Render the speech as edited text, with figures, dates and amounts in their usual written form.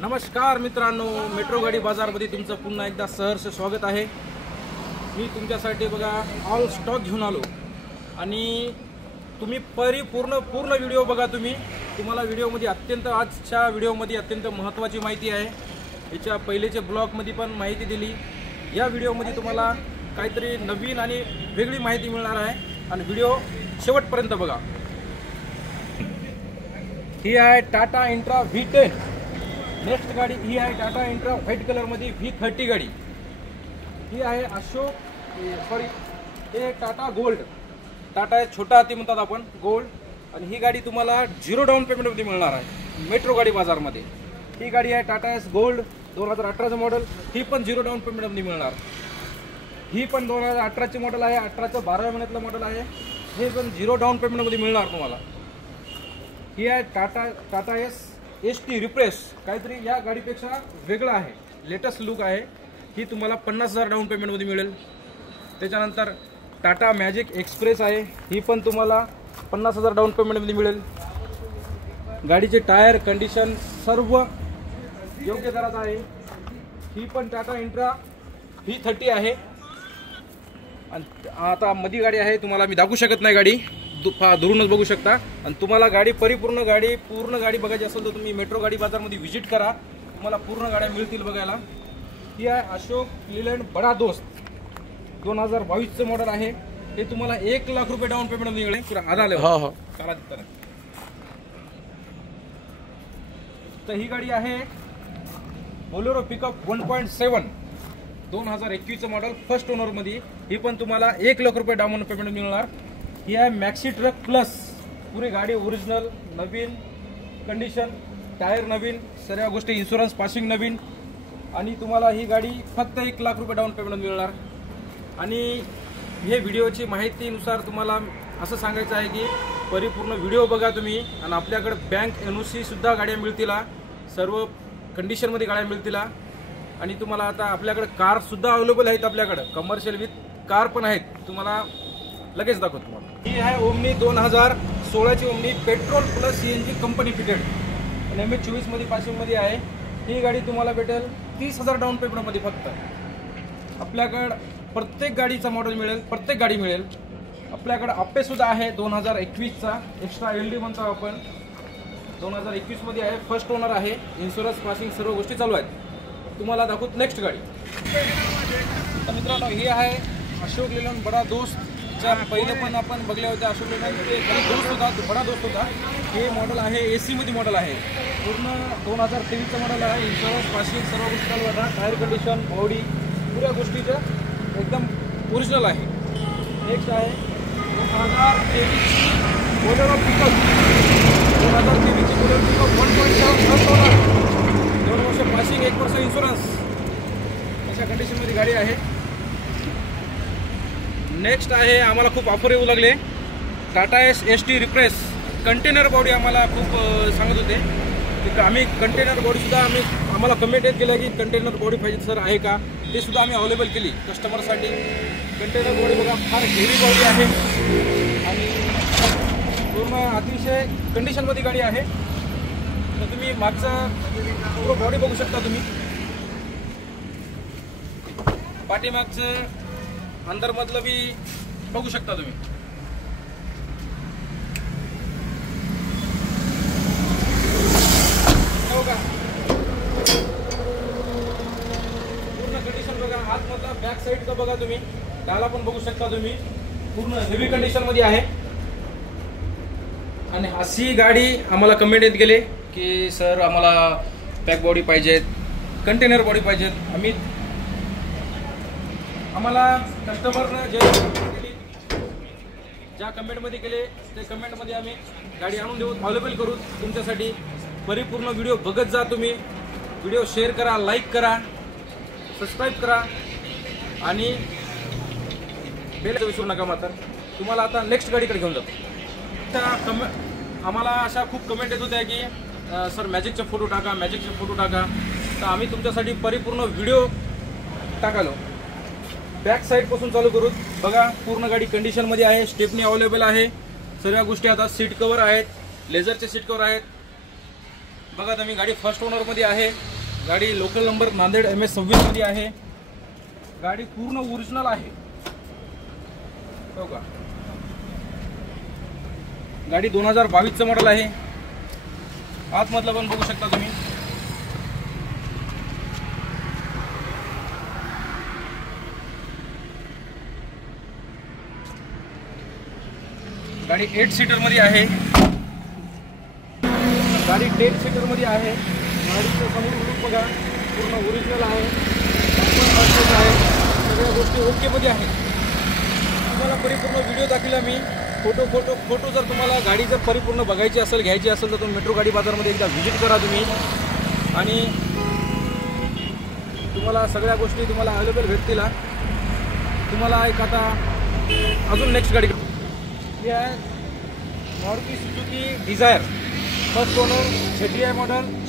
नमस्कार मित्रांनो, मेट्रो गाडी बाजारमध्ये तुमचं पुन्हा एकदा सहर्ष स्वागत आहे। मी तुमच्यासाठी बघा ऑल स्टॉक घेऊन आलो आणि तुम्ही पूर्ण व्हिडिओ बघा। तुम्हाला व्हिडिओमध्ये आजच्या व्हिडिओमध्ये अत्यंत महत्त्वाची माहिती आहे। याच्या पहिलेच्या ब्लॉगमध्ये पण माहिती दिली। या व्हिडिओमध्ये तुम्हाला काहीतरी नवीन आणि वेगळी माहिती मिळणार आहे आणि व्हिडिओ शेवटपर्यंत बघा। ही आहे टाटा इंट्रा V10। नेक्स्ट गाडी ही आहे टाटा इंट्रा व्हाईट कलर मध्ये V30 गाडी। ही आहे हे टाटा गोल्ड। टाटा छोटा हाती म्हणतात आपण गोल्ड। आणि ही गाडी तुम्हाला 0 डाऊन पेमेंट मध्ये मिळणार आहे मेट्रो गाडी बाजारमध्ये। ही गाडी आहे टाटा एस गोल्ड 2018 मॉडेल। ही पण 0 डाऊन पेमेंट मध्ये मिळणार। ही पण 2018 मॉडेल आहे। 18चं 12 महिन्यातलं मॉडेल आहे। हे पण 0 डाऊन पेमेंट मध्ये मिळणार तुम्हाला। ही आहे टाटा एस ST रिप्रेस। काहीतरी या गाडीपेक्षा वेगळं आहे, लेटेस्ट लुक आहे। ही तुम्हाला 50,000 डाऊन पेमेंट मध्ये मिळेल। त्याच्यानंतर टाटा मॅजिक एक्सप्रेस आहे। ही पण तुम्हाला 50,000 डाऊन पेमेंट मध्ये मिळेल। गाडीचे टायर कंडिशन सर्व योग्य दरात आहे। ही पण टाटा इंट्रा V30 आहे। आणि आता मधी गाडी आहे, तुम्हाला मी दाखवू शकत नाही गाडी, दुरूनच बघू शकता। आणि तुम्हाला गाडी पूर्ण गाडी बघायची असेल तर तुम्ही मेट्रो गाडी बाजारमध्ये व्हिजिट करा, तुम्हाला पूर्ण गाड्या मिळतील बघायला। ही आहे अशोक लीलँड बडा दोस्त 2022चं मॉडेल आहे। हे तुम्हाला 1 लाख रुपये डाऊन पेमेंट मिळेल पुरा आधा लेवल काला दिसताना। तर ही गाडी आहे बोलेरो पिकअप 1.7 2021चं मॉडेल फर्स्ट ओनर मध्ये। ही पण तुम्हाला 1 लाख रुपये डाऊन पेमेंट मिळणार। ही आहे मॅक्सी ट्रक प्लस। पुरी गाडी ओरिजिनल नवीन कंडिशन, टायर नवीन, सर्व गोष्टी इन्शुरन्स पासिंग नवीन। आणि तुम्हाला ही गाडी फक्त 1 लाख रुपये डाऊन पेमेंट मिळणार। आणि हे व्हिडिओची माहितीनुसार तुम्हाला असं सांगायचं आहे की परिपूर्ण व्हिडिओ बघा तुम्ही। आणि आपल्याकडे बँक NOC सुद्धा गाड्या मिळतील, सर्व कंडिशनमध्ये गाड्या मिळतील। आणि तुम्हाला आता आपल्याकडे कार सुद्धा अवेलेबल आहेत, आपल्याकडे कमर्शियल विथ कार पण आहेत। तुम्हाला लगेच दाखवतो तुम्हाला। ही आहे ओमनी 2016ची Omni petrol plus CNG company fitted आणि MH24 मध्ये पासिंग मध्ये आहे। ही गाडी तुम्हाला भेटेल 30,000 डाऊन पेमेंट मध्ये फक्त। आपल्याकडे प्रत्येक गाडीचा मॉडेल मिळेल, प्रत्येक गाडी मिळेल। आपल्याकडे अप्पे सुद्धा आहे 2021चा एक्स्ट्रा LD म्हणतो आपण, 2021 मध्ये आहे, फर्स्ट ओनर आहे, इन्शुरन्स पासिंग सर्व गोष्टी चालू आहेत। तुम्हाला दाखवत नेक्स्ट गाडी। तर मित्रांनो ही आहे अशोक लीलँड बडा दोस्त। पहिले पण आपण बघले होते अशोक लीलँड दोस्त होता, बडा दोस्त होता। हे मॉडेल आहे AC मध्ये मॉडेल आहे, पूर्ण 2023चं मॉडेल आहे। इन्शुरन्स पासिंग सर्व गोष्टी चालू आहे, टायर कंडिशन बॉडी पुऱ्या गोष्टीच्या एकदम ओरिजिनल आहे। नेक्स्ट आहे 2023ची बोलेरो पिकअप 2023ची बोलेरो पिकअप 1.7 2 वर्ष पासिंग 1 वर्ष इन्शुरन्स अशा कंडिशनमध्ये गाडी आहे। नेक्स्ट आहे आम्हाला खूप ऑफर येऊ लागले टाटा एस ST रिप्रेस। कंटेनर बॉडी आम्हाला खूप सांगत होते की आम्ही कंटेनर बॉडी सुद्धा आम्हाला कमेंट येत गेलं की कंटेनर बॉडी पाहिजे सर आहे का, ते सुद्धा आम्ही अवेलेबल केली कस्टमरसाठी। कंटेनर बॉडी बघा फार हेवी बॉडी आहे आणि पूर्ण अतिशय कंडिशनमध्ये गाडी आहे। तर तुम्ही मागचं पूर्ण बॉडी बघू शकता तुम्ही, पाठीमागचं अंदरमधलं बी बघू शकता तुम्ही। बघा पूर्ण कंडिशन बघा, आतमधला बॅक साईडचा बघा तुम्ही, डाला पण बघू शकता तुम्ही, पूर्ण हेवी कंडिशन मध्ये आहे। आणि अशी गाडी आम्हाला कमेंट येत गेले की सर आम्हाला पॅक बॉडी पाहिजेत, कंटेनर बॉडी पाहिजेत। आम्हाला कस्टमरनं ज्या कमेंटमध्ये केले ते कमेंटमध्ये आम्ही गाडी आणून देऊ, अवेलेबल करू तुमच्यासाठी। परिपूर्ण व्हिडिओ बघत जा तुम्ही, व्हिडिओ शेअर करा, लाईक करा, सबस्क्राईब करा आणि बेल विसरू नका मात्र। तुम्हाला आता नेक्स्ट गाडीकडे घेऊन जातो। आम्हाला अशा खूप कमेंट येत होत्या की सर मॅजिकचे फोटो टाका, मॅजिकचे फोटो टाका। तर आम्ही तुमच्यासाठी परिपूर्ण व्हिडिओ टाकालो। बॅक साईड पासून चालू करू बघा, पूर्ण गाडी कंडिशन मध्ये आहे, स्टेपनी अवेलेबल आहे, सर्व गोष्टी। आता सीट कव्हर आहेत, लेझरचे सीट कव्हर आहेत बघा तुम्ही। गाडी फर्स्ट ओनर मध्ये आहे। गाडी लोकल नंबर नांदेड MS 26 मध्ये आहे. गाडी पूर्ण ओरिजिनल आहे. हो का, गाडी 2022चं मॉडेल आहे. आतमधलं पण बघू शकता तुम्ही. गाडी 8 सीटर मध्ये आहे. गाडी 10 सीटर मध्ये आहे. गाडीचं समोर लुक बघा, पूर्ण ओरिजिनल आहे. सगळ्या गोष्टी ओके मध्ये आहेत. तुम्हाला परिपूर्ण व्हिडिओ दाखवला मी. फोटो जर तुम्हाला गाडी जर परिपूर्ण बघायची असेल, घ्यायची असेल तर तुम्ही मेट्रो गाडी बाजारमध्ये एकदा व्हिजिट करा तुम्ही, आणि तुम्हाला सगळ्या गोष्टी तुम्हाला अवेलेबल भेटतील. तुम्हाला एक आता अजून नेक्स्ट गाडी ही आहे Maruti Suzuki Dzire first owner ZDI model